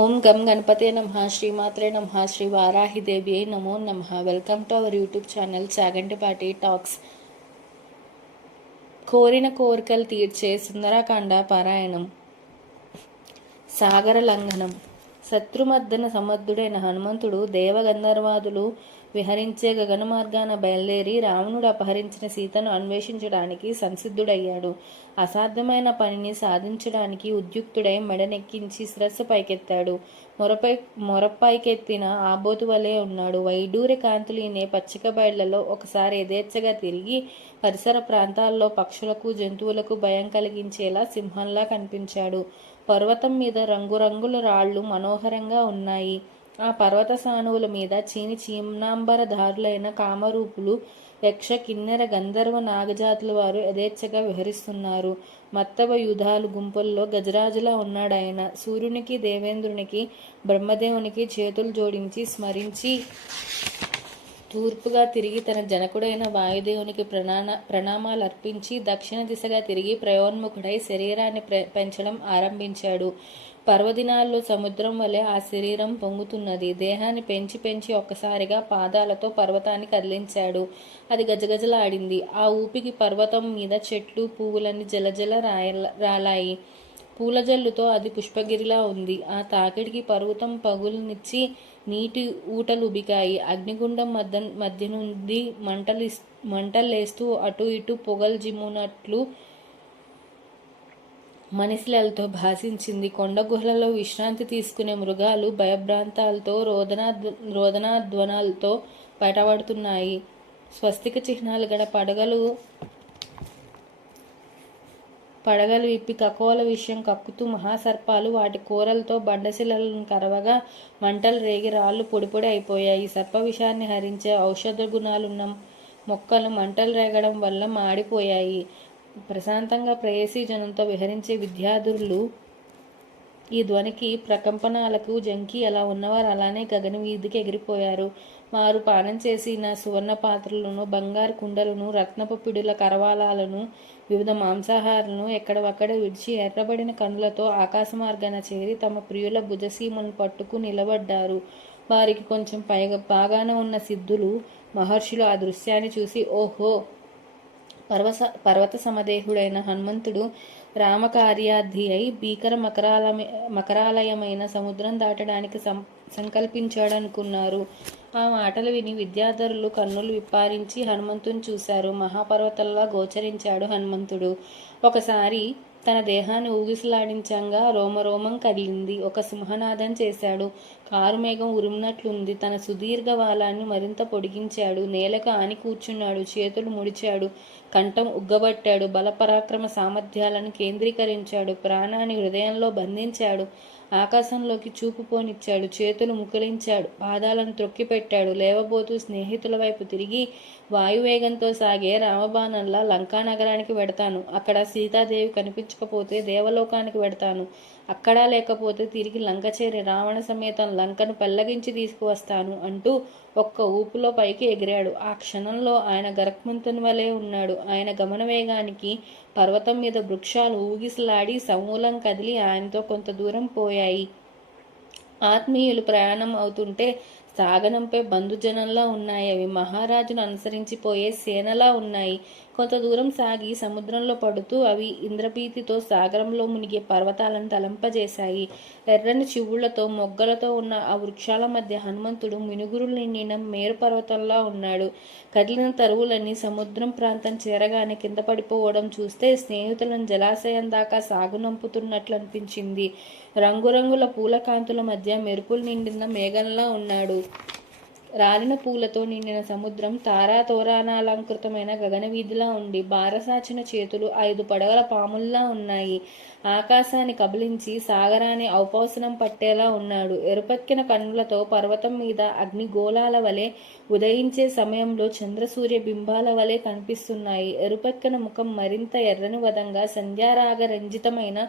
ఓం గం గణపతే నమః శ్రీమాత్రే నమః శ్రీ వారాహిదేవి నమో నమః. Welcome to our YouTube channel Chagantipati talks. కోరిన కోరికలు తీర్చే సుందరకాండ పారాయణం. సాగర లంఘనం. శత్రుమర్దన సమర్థుడైన హనుమంతుడు దేవగంధర్వాదులు విహరించే గగన మార్గాన బయలుదేరి రావణుడు అపహరించిన సీతను అన్వేషించడానికి సంసిద్ధుడయ్యాడు. అసాధ్యమైన పనిని సాధించడానికి ఉద్యుక్తుడై మెడనెక్కించి శిరస్సు పైకెత్తాడు. మొరపైకెత్తిన ఆబోతు వలె ఉన్నాడు. వైడూర్య కాంతులీనే పచ్చిక బయళ్లలో ఒకసారి యథేచ్ఛగా తిరిగి పరిసర ప్రాంతాల్లో పక్షులకు జంతువులకు భయం కలిగించేలా సింహంలా కనిపించాడు. పర్వతం మీద రంగురంగుల రాళ్లు మనోహరంగా ఉన్నాయి. ఆ పర్వత సానువుల మీద చీనాంబరధారులైన కామరూపులు, యక్ష, కిన్నెర, గంధర్వ, నాగజాతుల వారు యథేచ్ఛగా విహరిస్తున్నారు. మత్తవ యుధాలు గుంపుల్లో గజరాజులా ఉన్నాడాయన. సూర్యునికి, దేవేంద్రునికి, బ్రహ్మదేవునికి చేతులు జోడించి స్మరించి తూర్పుగా తిరిగి తన జనకుడైన వాయుదేవునికి ప్రణామాలు అర్పించి దక్షిణ దిశగా తిరిగి ప్రయోన్ముఖుడై శరీరాన్ని పెంచడం ఆరంభించాడు. పర్వదినాల్లో సముద్రం వలె ఆ శరీరం పొంగుతున్నది. దేహాన్ని పెంచి పెంచి ఒక్కసారిగా పాదాలతో పర్వతాన్ని కదిలించాడు. అది గజగజలాడింది. ఆ ఊపికి పర్వతం మీద చెట్లు, పువ్వులన్నీ జలజల రాలాయి. పూలజల్లుతో అది పుష్పగిరిలా ఉంది. ఆ తాకిడికి పర్వతం పగులునిచ్చి నీటి ఊటలు ఉబికాయి. అగ్నిగుండం మధ్య నుండి మంటలేస్తూ అటు ఇటు పొగలు జిమ్మునట్లు మనిషిలతో భాషించింది. కొండ గుహలలో విశ్రాంతి తీసుకునే మృగాలు భయభ్రాంతాలతో రోదనాధ్వనాలతో బయటపడుతున్నాయి. స్వస్తిక చిహ్నాలు గల పడగలు విప్పి కకోల విషయం కక్కుతూ మహాసర్పాలు వాటి కూరలతో బండశిలలను కరవగా మంటలు రేగి రాళ్ళు పొడిపొడి అయిపోయాయి. సర్ప విషాన్ని హరించే ఔషధ గుణాలున్న మొక్కలు మంటలు రేగడం వల్ల మాడిపోయాయి. ప్రశాంతంగా ప్రేయసీ జనంతో విహరించే విద్యాధురులు ఈ ధ్వనికి ప్రకంపనాలకు జంకి ఎలా ఉన్నవారు అలానే గగన వీధికి ఎగిరిపోయారు. వారు పానం చేసిన సువర్ణ పాత్రలను, బంగారు కుండలను, రత్నపు పిడుల కరవాలాలను, వివిధ మాంసాహారాలను ఎక్కడవక్కడ విడిచి ఎర్రబడిన కన్నులతో ఆకాశ మార్గాన చేరి తమ ప్రియుల భుజసీమను పట్టుకు నిలబడ్డారు. వారికి కొంచెం బాగాన ఉన్న సిద్ధులు, మహర్షులు ఆ దృశ్యాన్ని చూసి ఓహో, పర్వత సమదేహుడైన హనుమంతుడు రామకార్యార్థి అయి భీకర మకరాలయమైన సముద్రం దాటడానికి సంకల్పించాడనుకున్నారు. ఆ మాటలు విని విద్యాధరులు కన్నులు విప్పారించి హనుమంతుని చూశారు. మహాపర్వతంలా గోచరించాడు హనుమంతుడు. ఒకసారి తన దేహాన్ని ఊగిసలాడించంగా రోమరోమం కదిలింది. ఒక సింహనాదం చేశాడు. కారుమేఘం ఉరిమినట్లుంది. తన సుదీర్ఘ వాలాన్ని మరింత పొడిగించాడు. నేలకు ఆని కూర్చున్నాడు. చేతులు ముడిచాడు. కంఠం ఉగ్గబట్టాడు. బలపరాక్రమ సామర్థ్యాలను కేంద్రీకరించాడు. ప్రాణాన్ని హృదయంలో బంధించాడు. ఆకాశంలోకి చూపు పోనిచ్చాడు. చేతులు ముకులించాడు. పాదాలను త్రొక్కిపెట్టాడు. లేవబోతూ స్నేహితుల వైపు తిరిగి వాయువేగంతో సాగే రామబాణంలా లంకానగరానికి వెడతాను. అక్కడ సీతాదేవి కనిపించకపోతే దేవలోకానికి వెడతాను. అక్కడా లేకపోతే తిరిగి లంక చేరి రావణ సమేతం లంకను పెళ్లగించి తీసుకువస్తాను అంటూ ఒక్క ఊపులో పైకి ఎగిరాడు. ఆ క్షణంలో ఆయన గరక్మంతుని వలె ఉన్నాడు. ఆయన గమన వేగానికి పర్వతం మీద వృక్షాలు ఊగిసలాడి సమూలం కదిలి ఆయనతో కొంత దూరం పోయాయి. ఆత్మీయులు ప్రయాణం అవుతుంటే సాగనంపై బంధుజనంలా ఉన్నాయి. అవి మహారాజును అనుసరించిపోయే సేనలా ఉన్నాయి. కొంత దూరం సాగి సముద్రంలో పడుతూ అవి ఇంద్రభీతితో సాగరంలో మునిగే పర్వతాలను తలంపజేశాయి. ఎర్రని చివుళ్లతో మొగ్గలతో ఉన్న ఆ వృక్షాల మధ్య హనుమంతుడు మినుగురులు నిండిన మేరు పర్వతంలా ఉన్నాడు. కదిలిన తరువులన్నీ సముద్రం ప్రాంతం చేరగానే కింద పడిపోవడం చూస్తే స్నేహితులను జలాశయం దాకా సాగునంపుతున్నట్లు అనిపించింది. రంగురంగుల పూల కాంతుల మధ్య మెరుపులు నిండిన మేఘంలా ఉన్నాడు. రాలిన పూలతో నిండిన సముద్రం తారాతోరణాలంకృతమైన గగన వీధిలా ఉండి బారసాచిన చేతులు 5 పడగల పాముల్లా ఉన్నాయి. ఆకాశాన్ని కబలించి సాగరాన్ని ఔపోసనం పట్టేలా ఉన్నాడు. ఎరుపెక్కిన కన్నులతో పర్వతం మీద అగ్నిగోళాల వలె ఉదయించే సమయంలో చంద్రసూర్య బింబాల వలె కనిపిస్తున్నాయి. ఎరుపెక్కిన ముఖం మరింత ఎర్రని వదంగా సంధ్యారాగ రంజితమైన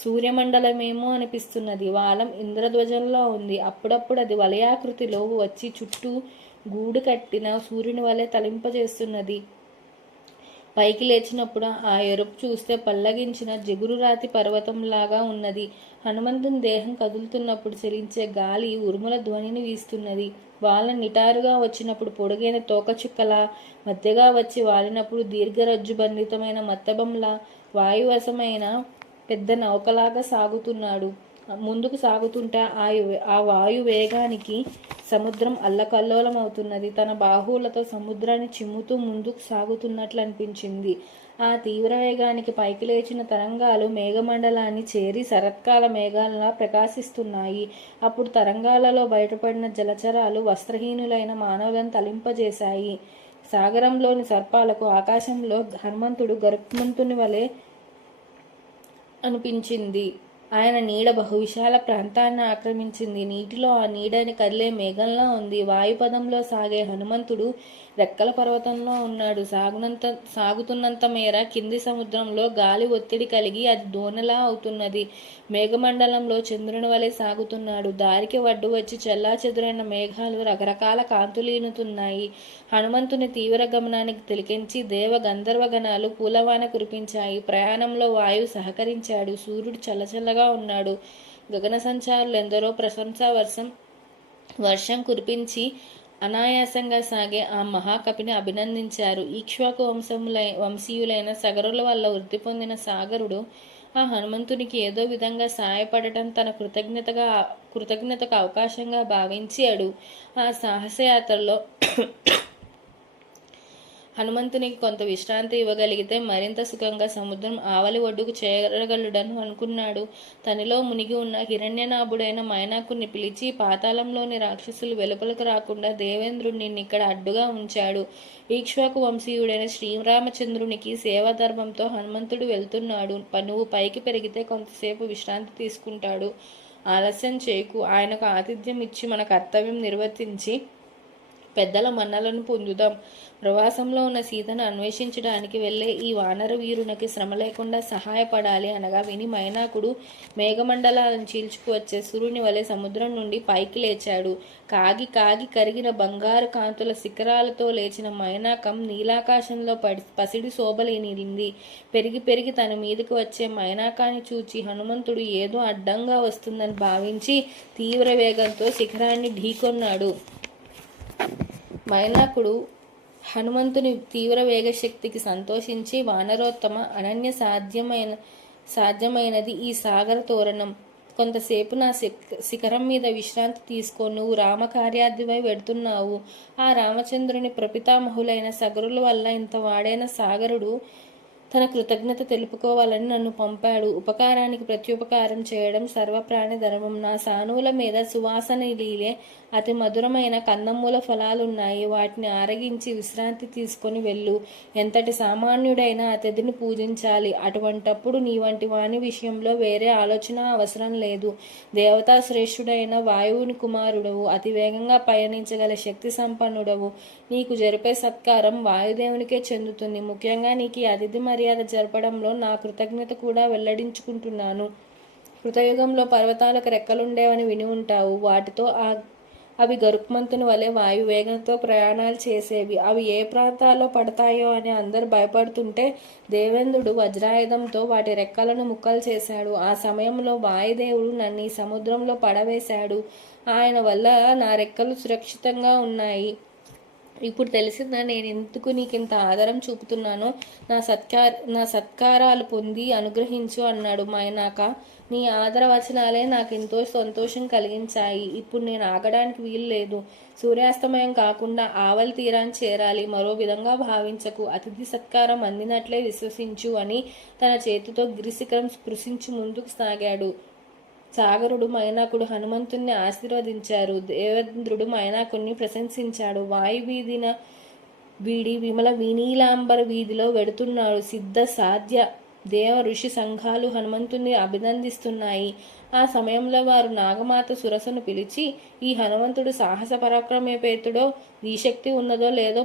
సూర్యమండలమేమో అనిపిస్తున్నది. వాలం ఇంద్రధ్వజంలో ఉంది. అప్పుడప్పుడు అది వలయాకృతిలో వచ్చి చుట్టూ గూడు కట్టిన సూర్యుని వలె తలింపజేస్తున్నది. పైకి లేచినప్పుడు ఆ ఎరుపు చూస్తే పల్లగించిన జిగురురాతి పర్వతంలాగా ఉన్నది. హనుమంతుని దేహం కదులుతున్నప్పుడు చలించే గాలి ఉరుముల ధ్వనిని వీస్తున్నది. వాళ్ళ నిటారుగా వచ్చినప్పుడు పొడుగైన తోకచుక్కలా, మధ్యగా వచ్చి వాలినప్పుడు దీర్ఘరజ్జుబంధితమైన మత్తబంలా, వాయువశమైన పెద్ద నౌకలాగా సాగుతున్నాడు. ముందుకు సాగుతుంటే ఆ వాయు వేగానికి సముద్రం అల్లకల్లోలమవుతున్నది. తన బాహువులతో సముద్రాన్ని చిమ్ముతూ ముందుకు సాగుతున్నట్లు అనిపించింది. ఆ తీవ్ర వేగానికి పైకి లేచిన తరంగాలు మేఘమండలాన్ని చేరి శరత్కాల మేఘాలలా ప్రకాశిస్తున్నాయి. అప్పుడు తరంగాలలో బయటపడిన జలచరాలు వస్త్రహీనులైన మానవులను తలింపజేశాయి. సాగరంలోని సర్పాలకు ఆకాశంలో హనుమంతుడు గరుత్మంతుని వలె అనిపించింది. ఆయన నీడ బహువిశాల ప్రాంతాన్ని ఆక్రమించింది. నీటిలో ఆ నీడని కదిలే మేఘంలా ఉంది. వాయుపదంలో సాగే హనుమంతుడు రెక్కల పర్వతంలో ఉన్నాడు. సాగుతున్నంత మేర కింది సముద్రంలో గాలి ఒత్తిడి కలిగి అది దోణలా అవుతున్నది. మేఘమండలంలో చంద్రుని వలె సాగుతున్నాడు. దారికి వడ్డు వచ్చి చెల్లా చెదురైన మేఘాలు రకరకాల కాంతులీనుతున్నాయి. హనుమంతుని తీవ్ర గమనానికి తిలకించి దేవ గంధర్వగణాలు పూలవాన కురిపించాయి. ప్రయాణంలో వాయువు సహకరించాడు. సూర్యుడు చల్లచల్లగా ఉన్నాడు. గగన సంచారులు ఎందరో ప్రశంసా వర్షం కురిపించి అనాయాసంగా సాగే ఆ మహాకవిని అభినందించారు. ఈక్ష్వాకు వంశీయులైన సగరుల వల్ల వృద్ధి పొందిన సాగరుడు ఆ హనుమంతునికి ఏదో విధంగా సాయపడటం తన కృతజ్ఞతకు అవకాశంగా భావించాడు. ఆ సాహసయాత్రలో హనుమంతునికి కొంత విశ్రాంతి ఇవ్వగలిగితే మరింత సుఖంగా సముద్రం ఆవలి ఒడ్డుకు చేరగలడను అనుకున్నాడు. తనలో మునిగి ఉన్న హిరణ్యనాభుడైన మైనాకుని పిలిచి పాతాళంలోని రాక్షసులు వెలుపలకు రాకుండా దేవేంద్రుడిని ఇక్కడ అడ్డుగా ఉంచాడు. ఈక్ష్వాకు వంశీయుడైన శ్రీరామచంద్రునికి సేవాధర్మంతో హనుమంతుడు వెళ్తున్నాడు. నువ్వు పైకి పెరిగితే కొంతసేపు విశ్రాంతి తీసుకుంటాడు. ఆలస్యం చేయకు. ఆయనకు ఆతిథ్యం ఇచ్చి మన కర్తవ్యం నిర్వర్తించి పెద్దల మన్నలను పొందుదాం. ప్రవాసంలో ఉన్న సీతను అన్వేషించడానికి వెళ్ళే ఈ వానర వీరునికి శ్రమ లేకుండా సహాయపడాలి అనగా విని మైనాకుడు మేఘమండలాలను చీల్చుకువచ్చే సూర్యుని వలె సముద్రం నుండి పైకి లేచాడు. కాగి కాగి కరిగిన బంగారు కాంతుల శిఖరాలతో లేచిన మైనాకం నీలాకాశంలో పసిడి శోభలేనింది. పెరిగి పెరిగి తన మీదకు వచ్చే మైనాకాన్ని చూచి హనుమంతుడు ఏదో అడ్డంగా వస్తుందని భావించి తీవ్ర వేగంతో శిఖరాన్ని ఢీకొన్నాడు. మైనాకుడు హనుమంతుని తీవ్ర వేగశక్తికి సంతోషించి వానరోత్తమ అనన్య సాధ్యమైనది ఈ సాగర తోరణం. కొంతసేపు నా శిఖరం మీద విశ్రాంతి తీసుకో. నువ్వు రామకార్యార్థివై వెడుతున్నావు. ఆ రామచంద్రుని ప్రపితామహులైన సగరుల వల్ల ఇంత వాడైన సాగరుడు తన కృతజ్ఞత తెలుపుకోవాలని నన్ను పంపాడు. ఉపకారానికి ప్రత్యుపకారం చేయడం సర్వప్రాణి ధర్మం. నా సానువుల మీద సువాసన లీలే అతి మధురమైన కందమూల ఫలాలున్నాయి. వాటిని ఆరగించి విశ్రాంతి తీసుకొని వెళ్ళు. ఎంతటి సామాన్యుడైనా అతిథిని పూజించాలి. అటువంటప్పుడు నీ వంటి వాని విషయంలో వేరే ఆలోచన అవసరం లేదు. దేవతా శ్రేష్ఠుడైన వాయువుని కుమారుడవు. అతి వేగంగా పయనించగల శక్తి సంపన్నుడవు. నీకు జరిపే సత్కారం వాయుదేవునికే చెందుతుంది. ముఖ్యంగా నీకు ఈ అతిథి మర్యాద జరపడంలో నా కృతజ్ఞత కూడా వెల్లడించుకుంటున్నాను. కృతయుగంలో పర్వతాలకు రెక్కలుండేవని విని ఉంటావు. వాటితో అవి గరుత్మంతుని వలె వాయువేగంతో ప్రయాణాలు చేసేవి. అవి ఏ ప్రాంతాల్లో పడతాయో అని అందరు భయపడుతుంటే దేవేంద్రుడు వజ్రాయుధంతో వాటి రెక్కలను ముక్కలు చేశాడు. ఆ సమయంలో వాయుదేవుడు నన్ను ఈ సముద్రంలో పడవేశాడు. ఆయన వల్ల నా రెక్కలు సురక్షితంగా ఉన్నాయి. ఇప్పుడు తెలిసిందా నేను ఎందుకు నీకింత ఆదరం చూపుతున్నానో? నా సత్కారాలు పొంది అనుగ్రహించు అన్నాడు మైనాక. నీ ఆదరవచనాలే నాకెంతో సంతోషం కలిగించాయి. ఇప్పుడు నేను ఆగడానికి వీలు లేదు. సూర్యాస్తమయం కాకుండా ఆవలి తీరాన్ని చేరాలి. మరో విధంగా భావించకు. అతిథి సత్కారం అందినట్లే విశ్వసించు అని తన చేతితో గిరిశిఖరం స్పృశించి ముందుకు సాగాడు. సాగరుడు మైనాకుడు హనుమంతుణ్ణి ఆశీర్వదించారు. దేవేంద్రుడు మైనాకుణ్ణి ప్రశంసించాడు. వాయువీధిన వీడి విమల వినీలాంబర వీధిలో వెడుతున్నాడు. సిద్ధ సాధ్య దేవ ఋషి సంఘాలు హనుమంతుణ్ణి అభినందిస్తున్నాయి. ఆ సమయంలో వారు నాగమాత సురసను పిలిచి ఈ హనుమంతుడు సాహస పరాక్రమేపేతుడో దీశక్తి ఉన్నదో లేదో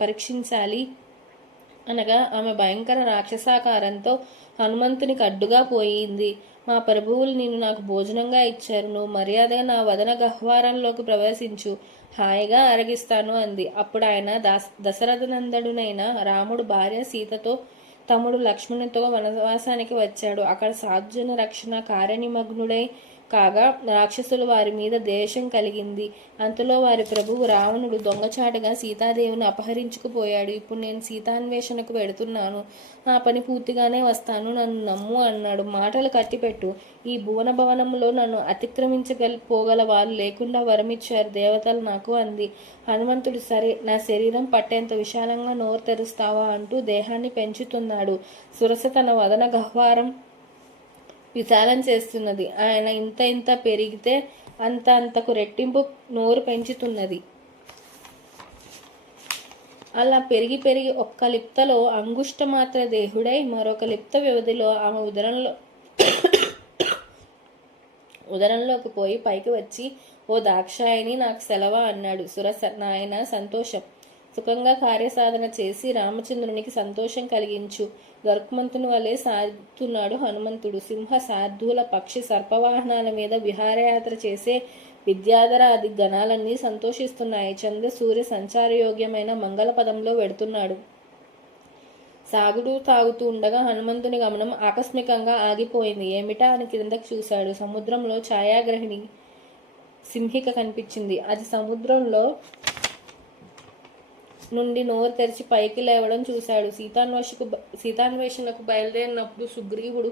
పరీక్షించాలి అనగా ఆమె భయంకర రాక్షసాకారంతో హనుమంతునికి అడ్డుగా పోయింది. మా ప్రభువులు నిన్ను నాకు భోజనంగా ఇచ్చారు. నువ్వు మర్యాదగా నా వదన గహ్వారంలోకి ప్రవేశించు, హాయిగా అరగిస్తాను అంది. అప్పుడు ఆయన దశరథనందడునైన రాముడు భార్య సీతతో తమ్ముడు లక్ష్మణునితో వనవాసానికి వచ్చాడు. అక్కడ సాధుజన రక్షణ కార్యనిమగ్నుడై కాగా రాక్షసులు వారి మీద ద్వేషం కలిగింది. అంతలో వారి ప్రభువు రావణుడు దొంగచాటుగా సీతాదేవిని అపహరించుకుపోయాడు. ఇప్పుడు నేను సీతాన్వేషణకు వెడుతున్నాను, ఆ పని పూర్తిగానే వస్తాను, నన్ను నమ్ము అన్నాడు. మాటలు కట్టిపెట్టు, ఈ భువన భవనంలో నన్ను పోగల వాళ్ళు లేకుండా వరమిచ్చారు దేవతలు నాకు అంది. హనుమంతుడు సరే, నా శరీరం పట్టేంత విశాలంగా నోరు తెరుస్తావా అంటూ దేహాన్ని పెంచుతున్నాడు. సురస తన వదన గహ్వారం విశాలం చేస్తున్నది. ఆయన ఇంత ఇంత పెరిగితే అంతకు రెట్టింపు నోరు పెంచుతున్నది. అలా పెరిగి పెరిగి ఒక్క లిప్తలో అంగుష్ట మాత్ర దేహుడై మరొక లిప్త వ్యవధిలో ఆమె ఉదరంలోకి పోయి పైకి వచ్చి, ఓ దాక్షాయని, నాకు సెలవా అన్నాడు. సురస, నాయన సంతోషం, సుఖంగా కార్యసాధన చేసి రామచంద్రునికి సంతోషం కలిగించు. గరుక్మంతుని వలె సాగుతున్నాడు హనుమంతుడు. సింహ సార్థుల పక్షి సర్పవాహనాల మీద విహారయాత్ర చేసే విద్యాధరాది గణాలన్నీ సంతోషిస్తున్నాయి. చంద్ర సూర్య సంచారయోగ్యమైన మంగళ పదంలో వెడుతున్నాడు. సాగుడు తాగుతూ ఉండగా హనుమంతుని గమనం ఆకస్మికంగా ఆగిపోయింది. ఏమిటా అని కిందకు చూశాడు. సముద్రంలో ఛాయాగ్రహిణి సింహిక కనిపించింది. అది సముద్రంలో నుండి నోరు తెరిచి పైకి లేవడం చూశాడు. సీతాన్వేషణకు బయలుదేరినప్పుడు సుగ్రీవుడు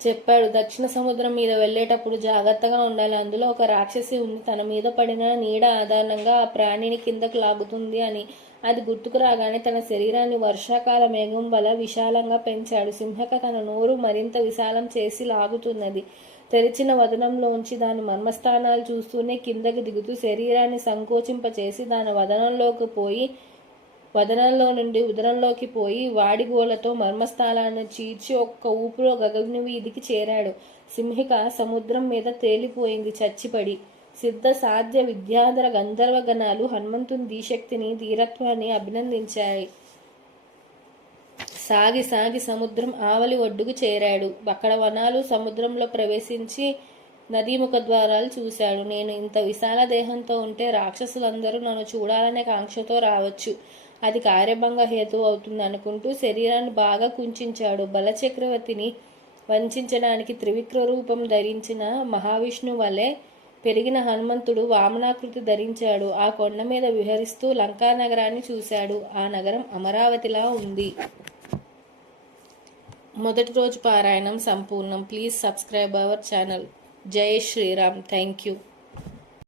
చెప్పాడు, దక్షిణ సముద్రం మీద వెళ్ళేటప్పుడు జాగ్రత్తగా ఉండాలి. అందులో ఒక రాక్షసి ఉంది. తన మీద పడిన నీడ ఆధారంగా ఆ ప్రాణిని కిందకు లాగుతుంది అని. అది గుర్తుకు రాగానే తన శరీరాన్ని వర్షాకాల మేఘం వల్ల విశాలంగా పెంచాడు. సింహక తన నోరు మరింత విశాలం చేసి లాగుతున్నది. తెరిచిన వదనంలోంచి దాని మర్మస్థానాలు చూస్తూనే కిందకి దిగుతూ శరీరాన్ని సంకోచింపచేసి దాని వదనంలో నుండి ఉదరంలోకి పోయి వాడిగోలతో మర్మస్థానాన్ని చీల్చి ఒక్క ఊపిలో గగన వీధికి చేరాడు. సింహిక సముద్రం మీద తేలిపోయింది చచ్చిపడి. సిద్ధ సాధ్య విద్యాధర గంధర్వ గణాలు హనుమంతుని ధీశక్తిని ధీరత్వాన్ని అభినందించాయి. సాగి సాగి సముద్రం ఆవలి ఒడ్డుకు చేరాడు. అక్కడ వనాలు సముద్రంలో ప్రవేశించి నదీ ముఖద్వారాలు చూశాడు. నేను ఇంత విశాల దేహంతో ఉంటే రాక్షసులందరూ నన్ను చూడాలనే కాంక్షతో రావచ్చు, అది కార్యభంగ హేతు అవుతుంది అనుకుంటూ శరీరాన్ని బాగా కుంచాడు. బలచక్రవర్తిని వంచడానికి త్రివిక్ర రూపం ధరించిన మహావిష్ణు వలె పెరిగిన హనుమంతుడు వామనాకృతి ధరించాడు. ఆ కొండ మీద విహరిస్తూ లంకా నగరాన్ని చూశాడు. ఆ నగరం అమరావతిలా ఉంది. మొదటి రోజు పారాయణం సంపూర్ణం. Please subscribe our channel. జై శ్రీరామ్. Thank you.